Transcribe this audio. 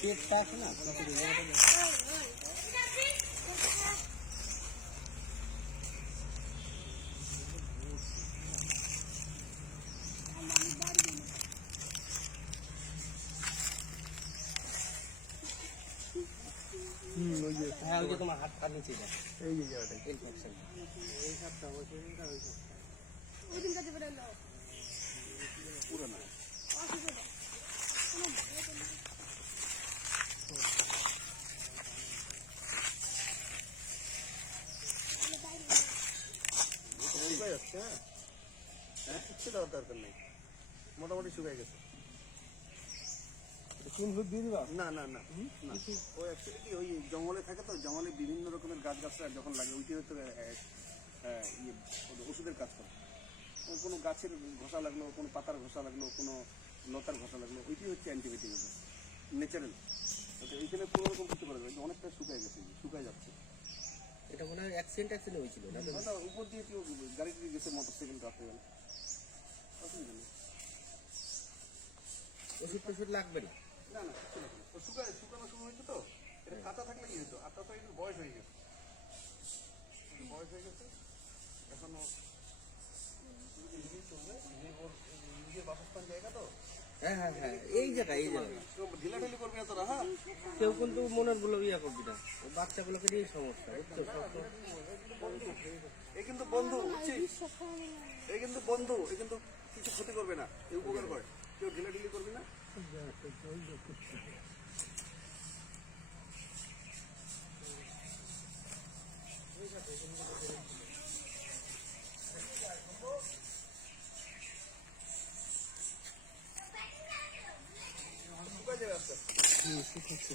পেটটা আছে না হ্যাঁ, ওই যে তোমার হাত হাত নিচে যায় এই যে জায়গাটা ইনফেকশন এই সাপটা ওই দিনটা ওই সাপটা ওই দিন কাটে বেরোলো পুরো না শুকাই যাচ্ছে। হ্যাঁ কিচ্ছু দেওয়ার দরকার নেই, মোটামুটি শুকাই গেছে। না না না, ও অ্যাকচুয়ালি কি ওই জঙ্গলে থাকে তো, জঙ্গলে বিভিন্ন রকমের গাছ গাছরা যখন লাগে ওইটি হয়তো ইয়ে ওষুধের কাজ করে। কোনো গাছের ঘষা লাগলো, কোনো পাতার ঘষা লাগলো, কোনো লতার ঘষা লাগলো, ওইটি হচ্ছে অ্যান্টিবায়োটিক ওদের ন্যাচারাল। এইখানে কোনো রকম কিছু করা যায়, অনেকটা শুকায় গেছে, শুকায় যাচ্ছে। এটা মনে হয় অ্যাক্সিডেন্ট হয়েছিল না? উপর দিয়ে কেউ গাড়ি দিয়ে গেছে, মোটরসাইকেল রাখতে গেল, অসুবিধা নেই। ওষুধ টষুধ লাগবে না? না না কিছু না, শুকানো শুরু হয়েছে তো। এটা কাঁচা থাকলে কি হতো, আপনার তো একটু বয়স হয়ে গেছে, এখনো চলবে। নিজের বাসস্থান জায়গা তো, হ্যাঁ হ্যাঁ হ্যাঁ, এই জায়গায় ঢিলাঢিলি করবি না তোরা। হ্যাঁ কেউ কিন্তু মনের গুলো ইয়া করবি না, বাচ্চাগুলোকে নিয়ে সমস্যা বুঝছো। এ কিন্তু বন্ধু, বুঝছিস, এ কিন্তু বন্ধু, এ কিন্তু কিছু ক্ষতি করবে না, এ উপকার করে। কেউ ঢিলাঢিলি করবি না। শুকায় যাবে আস্তে আস্তে।